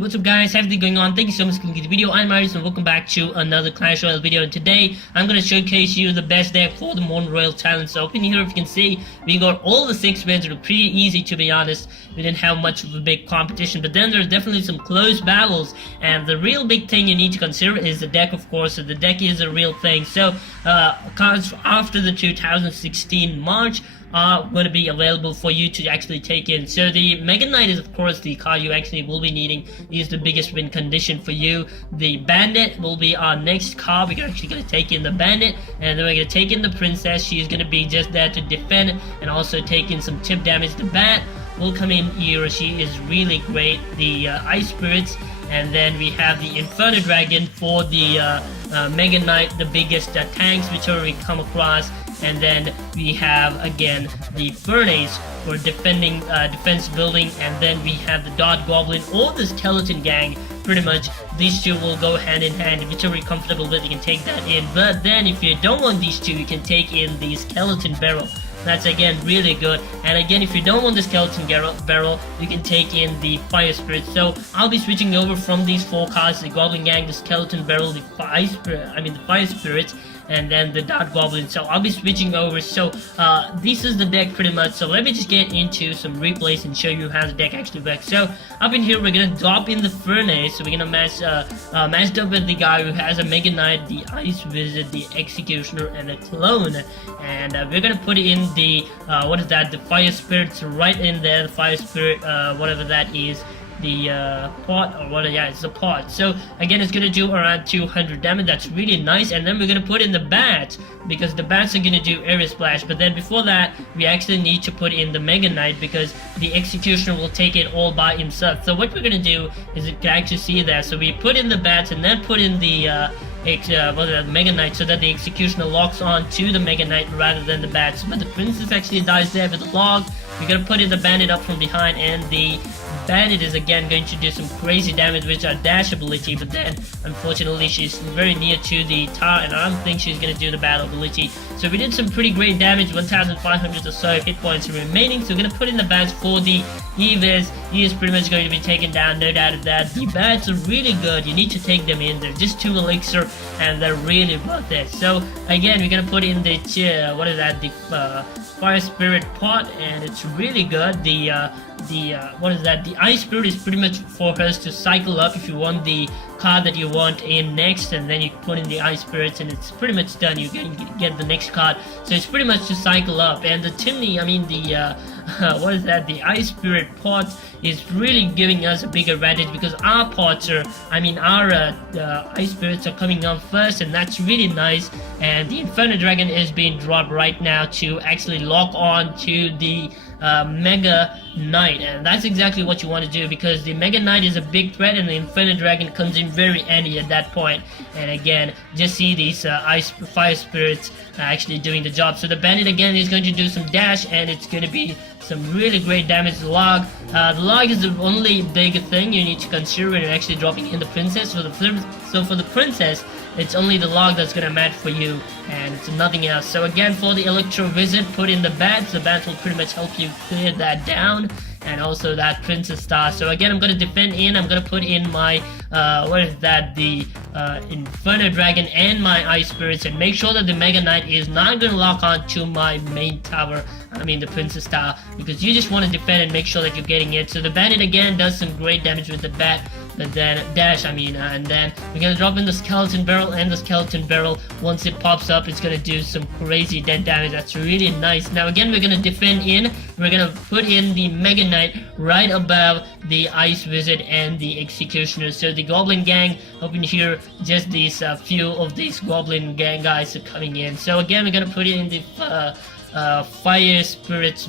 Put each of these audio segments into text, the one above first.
What's up guys, how's it going on? Thank you so much for clicking the video. I'm Ayrus and welcome back to another Clash Royale video, and today I'm going to showcase you the best deck for the modern Royale challenge. So up in here, if you can see, we got all the 6 wins. It was pretty easy, to be honest. We didn't have much of a big competition, but then there's definitely some close battles, and the real big thing you need to consider is the deck, of course. So the deck is a real thing. So cards after the 2016 March are going to be available for you to actually take in. So the Mega Knight is of course the card you actually will be needing. Is the biggest win condition for you. The Bandit will be our next card. We're actually going to take in the Bandit, and then we're going to take in the Princess. She's going to be just there to defend and also take in some chip damage. The Bat will come in here. She is really great. The Ice Spirits, and then we have the Inferno Dragon for the Mega Knight, the biggest tanks whichever we come across. And then we have again the Furnace for defending defense building, and then we have the Dot Goblin or the Skeleton Gang. Pretty much these two will go hand in hand. Whichever you're comfortable with, you can take that in. But then if you don't want these two, you can take in the Skeleton Barrel. That's again really good. And again, if you don't want the Skeleton Barrel, you can take in the Fire Spirit. So I'll be switching over from these 4 cards: the Goblin Gang, the Skeleton Barrel, the Fire Spirit, and then the Dot Goblin. So I'll be switching over. So this is the deck pretty much. So let me just get into some replays and show you how the deck actually works. So up in here, we're gonna drop in the Furnace. So we're gonna matched up with the guy who has a Mega Knight, the Ice Wizard, the Executioner, and the Clone. And we're gonna put in the the Fire Spirits right in there. The Fire Spirit, whatever that is. The pot, or what? Yeah, it's a pot. So again, it's gonna do around 200 damage. That's really nice. And then we're gonna put in the bats, because the bats are gonna do area splash. But then before that, we actually need to put in the Mega Knight, because the Executioner will take it all by himself. So what we're gonna do is, you can actually see that. So we put in the bats and then put in the Mega Knight, so that the Executioner locks on to the Mega Knight rather than the bats. But the Princess actually dies there with the log. We're gonna put in the Bandit up from behind, and the Bandit is again going to do some crazy damage with our dash ability, but then unfortunately she's very near to the tower, and I don't think she's going to do the battle ability. So we did some pretty great damage, 1,500 or so hit points remaining. So we're going to put in the bats for the Evis. He is pretty much going to be taken down, no doubt of that. The bats are really good. You need to take them in. They're just 2 elixir, and they're really worth it. So again, we're going to put in the the Fire Spirit pot, and it's really good. The Ice Spirit is pretty much for us to cycle up if you want the card that you want in next, and then you put in the Ice Spirits, and it's pretty much done. You can get the next card. So it's pretty much to cycle up. And the chimney, I mean the the Ice Spirit pot is really giving us a big advantage, because our pots are, our Ice Spirits are coming up first, and that's really nice. And the Inferno Dragon is being dropped right now to actually lock on to the Mega Knight, and that's exactly what you want to do, because the Mega Knight is a big threat, and the Inferno Dragon comes in very handy at that point. And again, just see these Fire Spirits actually doing the job. So the Bandit again is going to do some dash, and it's going to be some really great damage. The log is the only big thing you need to consider when you're actually dropping in the Princess. So for the Princess, it's only the log that's gonna match for you, and it's nothing else. So again, for the Electro Wizard, put in the bats. The bats will pretty much help you clear that down, and also that Princess Star. So again, I'm gonna defend in. I'm gonna put in my the Inferno Dragon and my Ice Spirits, and make sure that the Mega Knight is not gonna lock on to my main tower. The Princess Star, because you just want to defend and make sure that you're getting it. So the Bandit again does some great damage with the bat, but then dash, and then we're gonna drop in the Skeleton Barrel, and the Skeleton Barrel, once it pops up, it's gonna do some crazy dead damage. That's really nice. Now again, we're gonna defend in. We're gonna put in the Mega Knight right above the Ice Wizard and the Executioner. So the Goblin Gang up in here, just these few of these Goblin Gang guys are coming in. So again, we're gonna put in the Fire Spirits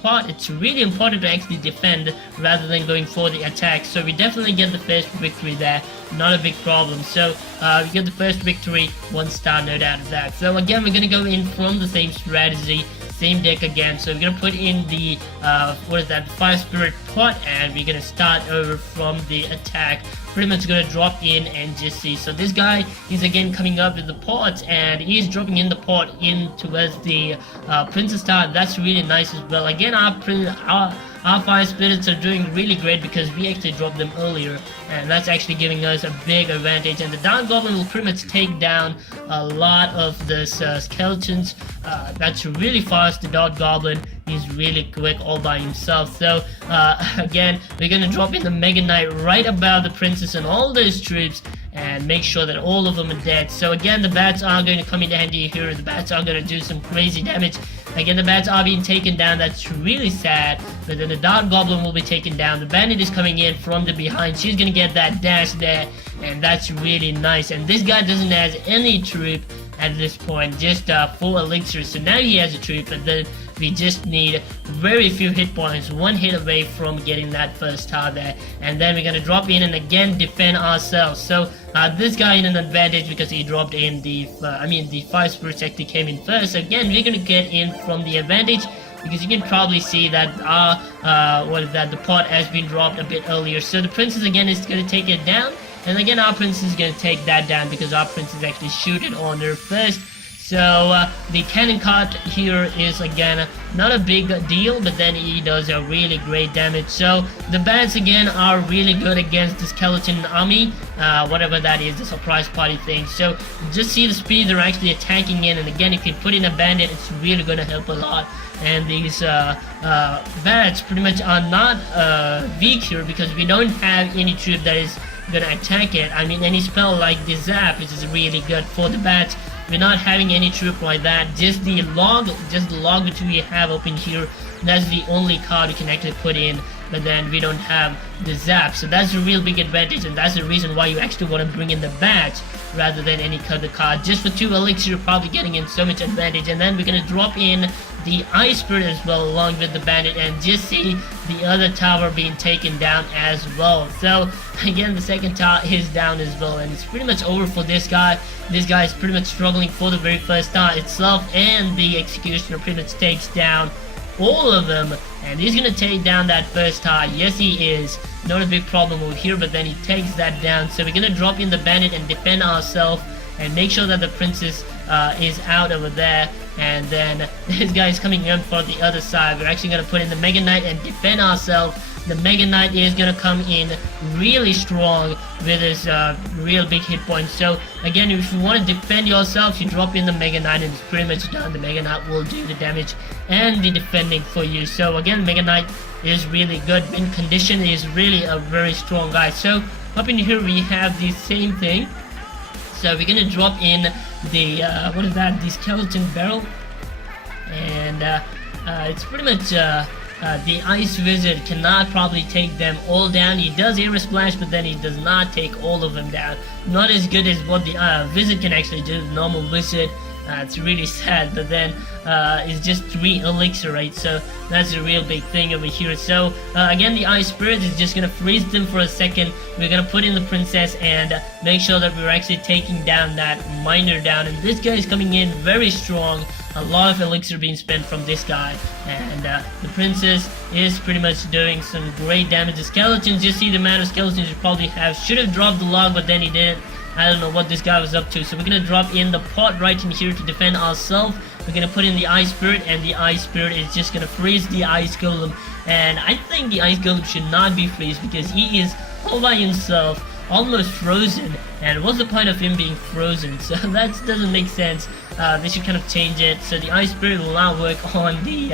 pot. It's really important to actually defend rather than going for the attack. So we definitely get the first victory there, not a big problem. So we get the first victory, 1 star, no doubt of that. So again, we're gonna go in from the same strategy, same deck again. So we're gonna put in the Fire Spirit pot, and we're gonna start over from the attack. Pretty much gonna drop in and just see. So this guy is again coming up with the pot, and he's dropping in the pot in towards the Princess Tower. That's really nice as well. Again, our fire spirits are doing really great because we actually dropped them earlier, and that's actually giving us a big advantage. And the Dark Goblin will pretty much take down a lot of the skeletons. That's really fast. The Dark Goblin is really quick all by himself. So again, we're gonna drop in the Mega Knight right above the princess and all those troops, and make sure that all of them are dead. So again, the bats are going to come in handy here. The bats are going to do some crazy damage. Again, the bats are being taken down. That's really sad. But then the Dark Goblin will be taken down. The bandit is coming in from the behind. She's going to get that dash there, and that's really nice. And this guy doesn't have any troop at this point, just 4 elixirs. So now he has a troop, but then we just need very few hit points, 1 hit away from getting that first tower there, and then we're gonna drop in and again defend ourselves. So this guy in an advantage because he dropped in the the fire spirits actually came in first. So again, we're gonna get in from the advantage because you can probably see that the pot has been dropped a bit earlier. So the princess again is gonna take it down, and again our princess is gonna take that down because our princess actually shooted on her first. So the cannon cart here is again not a big deal, but then he does a really great damage. So the bats again are really good against the skeleton army, whatever that is, the surprise party thing. So just see the speed they're actually attacking in, and again if you put in a bandit, it's really gonna help a lot. And these bats pretty much are not weak here because we don't have any troop that is gonna attack it. I mean, any spell like the zap, which is really good for the bats. We're not having any troop like that. Just the log which we have open here. That's the only card you can actually put in. But then we don't have the zap, so that's a real big advantage, and that's the reason why you actually want to bring in the bats rather than any other card. Just for 2 elixirs, you're probably getting in so much advantage. And then we're gonna drop in the ice spirit as well along with the bandit, and just see the other tower being taken down as well. So again, the second tower is down as well, and it's pretty much over for this guy. This guy is pretty much struggling for the very first tower itself, and the executioner pretty much takes down all of them, and he's gonna take down that first tower. Yes, he is. Not a big problem over here, but then he takes that down. So we're gonna drop in the bandit and defend ourselves and make sure that the princess is out over there. And then this guy is coming in for the other side. We're actually gonna put in the Mega Knight and defend ourselves. The Mega Knight is gonna come in really strong with his real big hit points. So again, if you want to defend yourself, you drop in the Mega Knight and it's pretty much done. The Mega Knight will do the damage and the defending for you. So again, Mega Knight is really good. Win condition is really a very strong guy. So up in here we have the same thing. So we're gonna drop in the the skeleton barrel, and it's pretty much the ice wizard cannot probably take them all down. He does air splash, but then he does not take all of them down. Not as good as what the wizard can actually do, the normal wizard. It's really sad, but then it's just 3 elixir, right? So that's a real big thing over here. So again, the ice spirit is just gonna freeze them for a second. We're gonna put in the princess and make sure that we're actually taking down that miner down. And this guy is coming in very strong. A lot of elixir being spent from this guy, and the princess is pretty much doing some great damage. The skeletons, just see the amount of skeletons you probably have. Should have dropped the log, but then he didn't. I don't know what this guy was up to. So we're gonna drop in the pot right in here to defend ourselves. We're gonna put in the ice spirit, and the ice spirit is just gonna freeze the ice golem. And I think the ice golem should not be freezed because he is all by himself, almost frozen. And what's the point of him being frozen? So that doesn't make sense. They should kind of change it. So the ice spirit will now work on the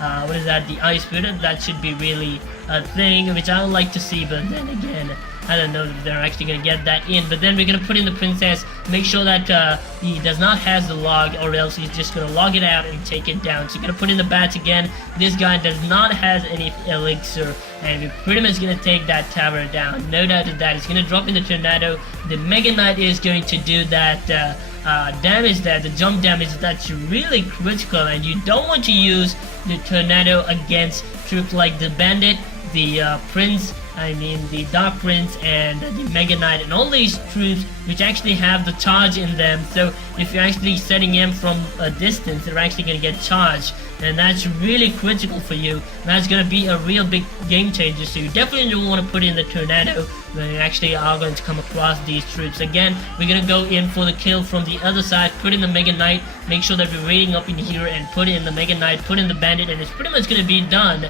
the ice spirit. That should be really a thing which I would like to see, but then again, I don't know if they're actually gonna get that in. But then we're gonna put in the princess, make sure that he does not have the log, or else he's just gonna log it out and take it down. So you're gonna put in the bats again. This guy does not have any elixir, and we're pretty much gonna take that tower down. No doubt of that. He's gonna drop in the tornado. The Mega Knight is going to do that damage there, the jump damage. That's really critical, and you don't want to use the tornado against troops like the bandit, the prince, I mean the Dark Prince and the Mega Knight and all these troops which actually have the charge in them. So if you're actually setting them from a distance, they're actually going to get charged, and that's really critical for you. That's going to be a real big game changer. So you definitely don't want to put in the tornado when you actually are going to come across these troops. Again, we're going to go in for the kill from the other side, put in the Mega Knight, make sure that we're waiting up in here and put in the Mega Knight, put in the bandit, and it's pretty much going to be done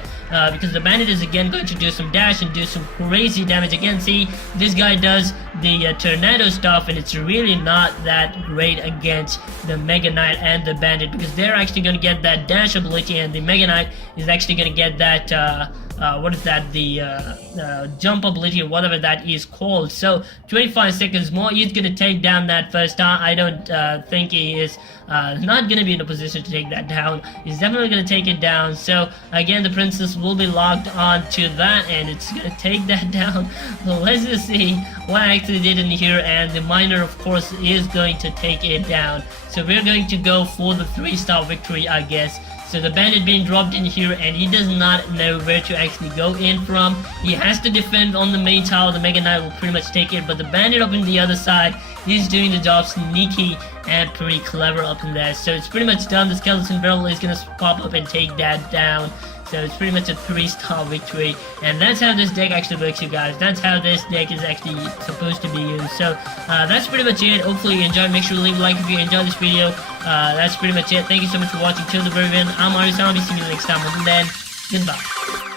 because the bandit is again going to do some dash and do some crazy damage. Again, see, this guy does the tornado stuff, and it's really not that great against the Mega Knight and the bandit because they're actually going to get that dash ability, and the Mega Knight is actually going to get that what is that, the jump ability or whatever that is called. So 25 seconds more, he's going to take down that first star. I don't think he is not going to be in a position to take that down. He's definitely going to take it down. So again, the princess will be locked on to that, and it's going to take that down. So let's just see what I actually did in here, and the miner of course is going to take it down. So we're going to go for the 3-star victory, I guess. So the bandit being dropped in here, and he does not know where to actually go in from. He has to defend on the main tower. The Mega Knight will pretty much take it, but the bandit up in the other side is doing the job sneaky and pretty clever up in there. So it's pretty much done. The skeleton barrel is going to pop up and take that down. So it's pretty much a 3-star victory, and that's how this deck actually works, you guys. That's how this deck is actually supposed to be used. So that's pretty much it. Hopefully you enjoyed. Make sure to leave a like if you enjoyed this video. That's pretty much it. Thank you so much for watching till the very end. I'm Ayrus. I'll be seeing you next time. Until then, goodbye.